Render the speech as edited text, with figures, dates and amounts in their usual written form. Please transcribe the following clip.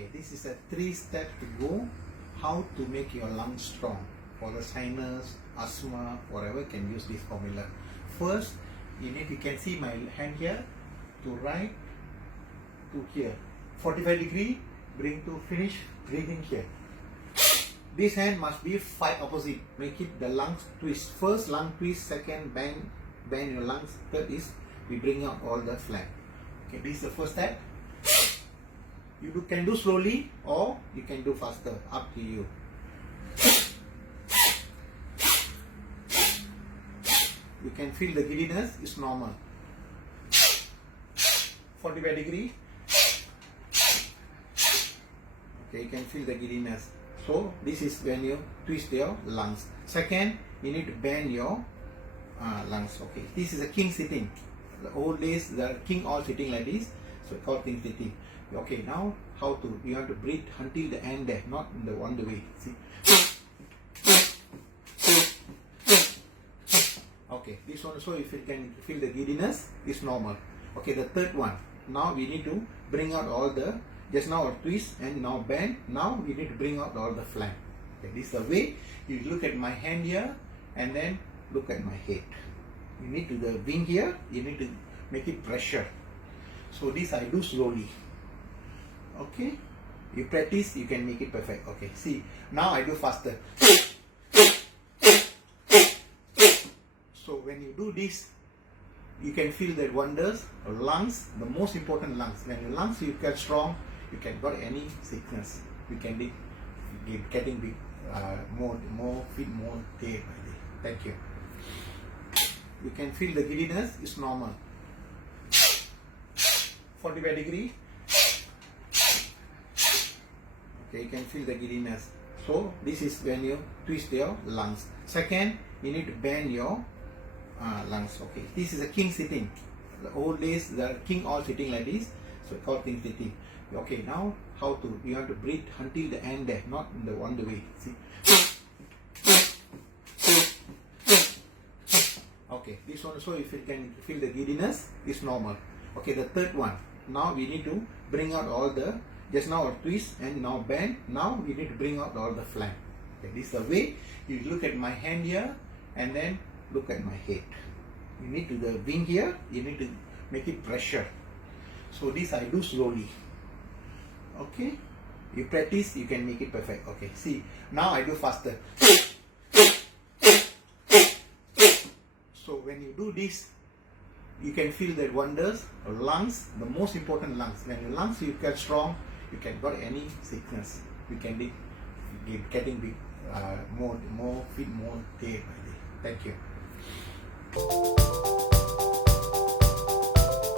Okay, this is a 3-step to go how to make your lungs strong. For the sinus, asthma, whatever, can use this formula. First, you can see my hand here, to right, to here. 45 degree, bring to finish, breathing here. This hand must be 5 opposite. Make it the lungs twist. First lung twist, second bend your lungs. Third is we bring out all the phlegm. Okay, this is the first step. You can do slowly or you can do faster, up to you. You can feel the giddiness is normal. 45 degree. Okay, you can feel the giddiness. So this is when you twist your lungs. Second, you need to bend your lungs. Okay, this is a king sitting. The old days, the king all sitting like this, so called king sitting. Okay, now how to? You have to breathe until the end there, not on the way. See. Okay, this one also, if you can feel the giddiness, is normal. Okay, the third one. Now we need to bring out all the, just now a twist and now bend. Now we need to bring out all the phlegm. Okay, this is the way. You look at my hand here and then look at my head. You need to the wing here, you need to make it pressure. So this I do slowly. Okay, you practice, you can make it perfect. Okay, see, now I do faster. So when you do this, you can feel the wonders. Lungs, the most important lungs. When your lungs you get strong, you can got any sickness. You can be getting big, more fit, more day by day. Thank you. You can feel the giddiness is normal. 45 degree. Okay, you can feel the giddiness. So this is when you twist your lungs. Second, you need to bend your lungs. Okay, this is a king sitting. The old days, the king all sitting like this, so called king sitting. Okay, now how to? You have to breathe until the end there, not on the way. See. Okay, this one also, if you can feel the giddiness, is normal. Okay, the third one. Now we need to bring out all the, just now a twist and now bend. Now we need to bring out all the phlegm. Okay, this is the way. You look at my hand here and then look at my head. You need to the wing here, you need to make it pressure. So this I do slowly. Okay, you practice, you can make it perfect. Okay, see, now I do faster. So when you do this, you can feel the wonders. Lungs, the most important lungs. When your lungs you get strong, you can got any sickness. You can be getting big, more fit, more day by day. Thank you.